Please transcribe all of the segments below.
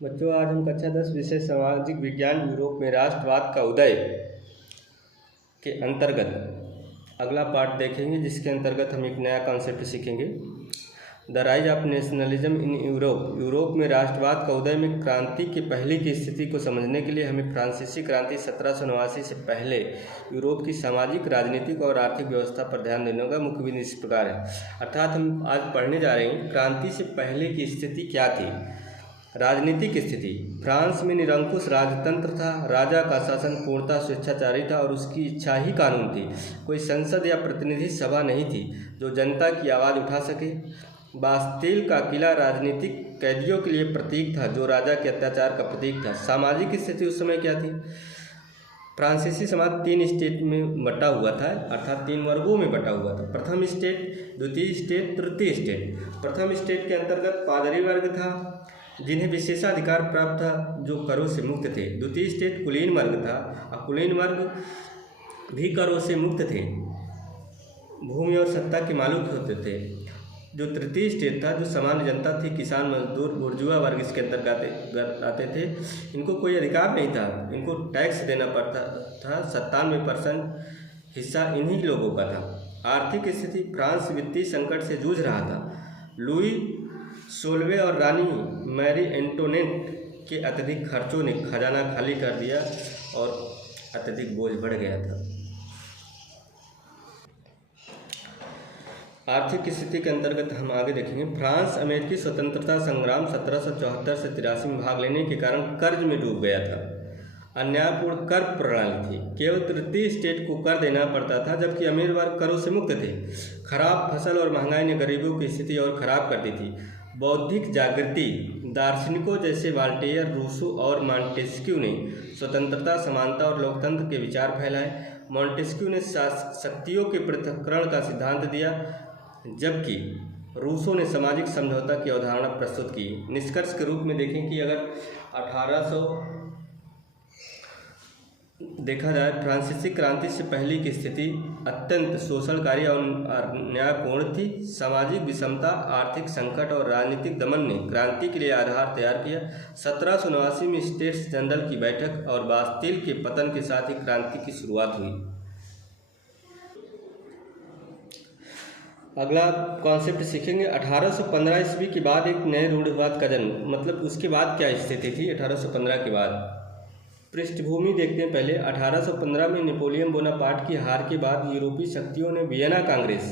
बच्चों, आज हम कक्षा 10 विषय सामाजिक विज्ञान यूरोप में राष्ट्रवाद का उदय के अंतर्गत अगला पार्ट देखेंगे, जिसके अंतर्गत हम एक नया कॉन्सेप्ट सीखेंगे। The rise of nationalism in Europe. Europe में राष्ट्रवाद का उदय में क्रांति के पहले की स्थिति को समझने के लिए हमें फ्रांसीसी क्रांति 1789 से पहले यूरोप की सामाजिक, राजनीतिक और आर्थिक व्यवस्था पर ध्यान देने का मुख्य बिंदु इस प्रकार है। अर्थात हम आज पढ़ने जा रहे हैं क्रांति से पहले की स्थिति क्या थी। राजनीतिक स्थिति। फ्रांस में निरंकुश राजतंत्र था। राजा का शासन पूर्णतः स्वेच्छाचारी था और उसकी इच्छा ही कानून थी। कोई संसद या प्रतिनिधि सभा नहीं थी जो जनता की आवाज़ उठा सके। बास्तिल का किला राजनीतिक कैदियों के लिए प्रतीक था, जो राजा के अत्याचार का प्रतीक था। सामाजिक स्थिति उस समय क्या थी। फ्रांसीसी समाज 3 स्टेट में बटा हुआ था, अर्थात 3 वर्गों में बटा हुआ था। प्रथम स्टेट, द्वितीय स्टेट, तृतीय स्टेट। प्रथम स्टेट के अंतर्गत पादरी वर्ग था, जिन्हें विशेषाधिकार प्राप्त था, जो करों से मुक्त थे। द्वितीय स्टेट कुलीन वर्ग था और कुलीन वर्ग भी करों से मुक्त थे, भूमि और सत्ता के मालिक होते थे। जो तृतीय स्टेट था, जो सामान्य जनता थी, किसान, मजदूर, बुर्जुआ वर्ग इसके अंतर्गत आते थे। इनको कोई अधिकार नहीं था, इनको टैक्स देना पड़ता था। 97% हिस्सा इन्हीं लोगों का था। आर्थिक स्थिति। फ्रांस वित्तीय संकट से जूझ रहा था। लुई 16वें और रानी मैरी एंटोनेट के अत्यधिक खर्चों ने खजाना खाली कर दिया और अत्यधिक बोझ बढ़ गया था। आर्थिक स्थिति के अंतर्गत हम आगे देखेंगे। फ्रांस अमेरिकी स्वतंत्रता संग्राम 1774 से 83 में भाग लेने के कारण कर्ज में डूब गया था। अन्यायपूर्ण कर प्रणाली थी। केवल तृतीय स्टेट को कर देना पड़ता था, जबकि अमीर वर्ग करों से मुक्त थे। खराब फसल और महंगाई ने गरीबों की स्थिति और खराब कर दी थी। बौद्धिक जागृति। दार्शनिकों जैसे वाल्टेयर, रूसो और मॉन्टेस्क्यू ने स्वतंत्रता, समानता और लोकतंत्र के विचार फैलाए। मॉन्टेस्क्यू ने शक्तियों के पृथक्करण का सिद्धांत दिया, जबकि रूसो ने सामाजिक समझौता की अवधारणा प्रस्तुत की। निष्कर्ष के रूप में देखें कि अगर 1800 देखा जाए, फ्रांसीसी क्रांति से पहले की स्थिति अत्यंत शोषणकारी और अन्यायपूर्ण थी। सामाजिक विषमता, आर्थिक संकट और राजनीतिक दमन ने क्रांति के लिए आधार तैयार किया। 1789 में स्टेट्स जनरल की बैठक और बास्तिल के पतन के साथ ही क्रांति की शुरुआत हुई। अगला कॉन्सेप्ट सीखेंगे। 1815 ईस्वी के बाद एक नए रूढ़िवाद का जन्म। मतलब उसके बाद क्या स्थिति थी 1815 के बाद। पृष्ठभूमि देखते हैं पहले। 1815 में नेपोलियन बोनापार्ट की हार के बाद यूरोपीय शक्तियों ने वियना कांग्रेस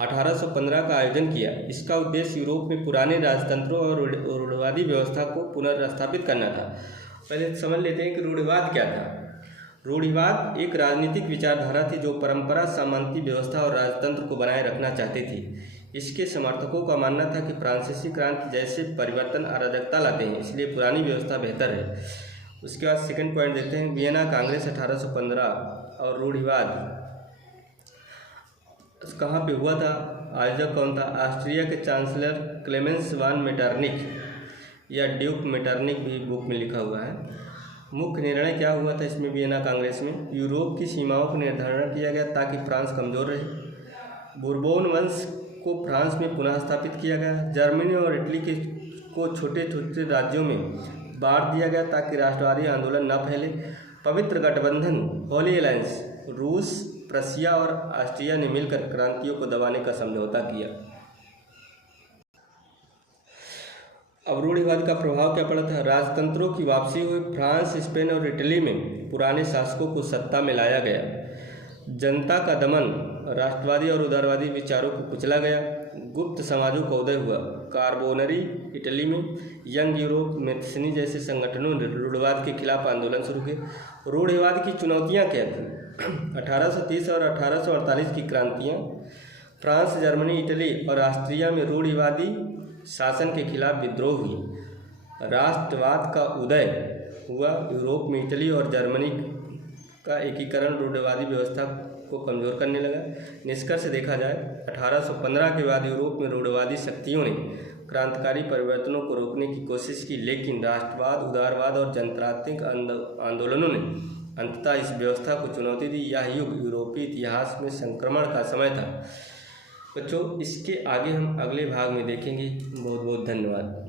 1815 का आयोजन किया। इसका उद्देश्य यूरोप में पुराने राजतंत्रों और रूढ़िवादी व्यवस्था को पुनर्स्थापित करना था। पहले समझ लेते हैं कि रूढ़िवाद क्या था। रूढ़िवाद एक राजनीतिक विचारधारा थी जो परंपरा, सामंती व्यवस्था और राजतंत्र को बनाए रखना चाहती थी। इसके समर्थकों का मानना था कि फ्रांसीसी क्रांति जैसे परिवर्तन अराजकता लाते हैं, इसलिए पुरानी व्यवस्था बेहतर है। उसके बाद सेकंड पॉइंट देखते हैं, वियना कांग्रेस 1815 और रूढ़िवाद कहाँ पे हुआ था, आयोजक कौन था। ऑस्ट्रिया के चांसलर क्लेमेंस वान मेटरनिक या ड्यूक मेटरनिक भी बुक में लिखा हुआ है। मुख्य निर्णय क्या हुआ था इसमें वियना कांग्रेस में। यूरोप की सीमाओं का निर्धारण किया गया ताकि फ्रांस कमज़ोर रहे। बुरबोन वंश को फ्रांस में पुनः स्थापित किया गया। जर्मनी और इटली को छोटे छोटे राज्यों में बांट दिया गया ताकि राष्ट्रवादी आंदोलन न फैले। पवित्र गठबंधन होली अलायंस, रूस, प्रशिया और ऑस्ट्रिया ने मिलकर क्रांतियों को दबाने का समझौता किया। अब रूढ़िवाद का प्रभाव क्या पड़ा था। राजतंत्रों की वापसी हुई। फ्रांस, स्पेन और इटली में पुराने शासकों को सत्ता में लाया गया। जनता का दमन, राष्ट्रवादी और उदारवादी विचारों को कुचला गया। गुप्त समाजों का उदय हुआ। कार्बोनरी इटली में, यंग यूरोप, मेथनी जैसे संगठनों ने रूढ़िवाद के खिलाफ आंदोलन शुरू किए। रूढ़िवाद की चुनौतियां क्या थीं। 1830 और 1848 की क्रांतियां। फ्रांस, जर्मनी, इटली और ऑस्ट्रिया में रूढ़िवादी शासन के खिलाफ विद्रोह हुई। राष्ट्रवाद का उदय हुआ। यूरोप में इटली और जर्मनी का एकीकरण रूढ़िवादी व्यवस्था को कमज़ोर करने लगा। निष्कर्ष देखा जाए, 1815 के बाद यूरोप में रूढ़िवादी शक्तियों ने क्रांतिकारी परिवर्तनों को रोकने की कोशिश की, लेकिन राष्ट्रवाद, उदारवाद और जनतांत्रिक आंदोलनों ने अंततः इस व्यवस्था को चुनौती दी। यह युग यूरोपीय इतिहास में संक्रमण का समय था। बच्चों, इसके आगे हम अगले भाग में देखेंगे। बहुत बहुत धन्यवाद।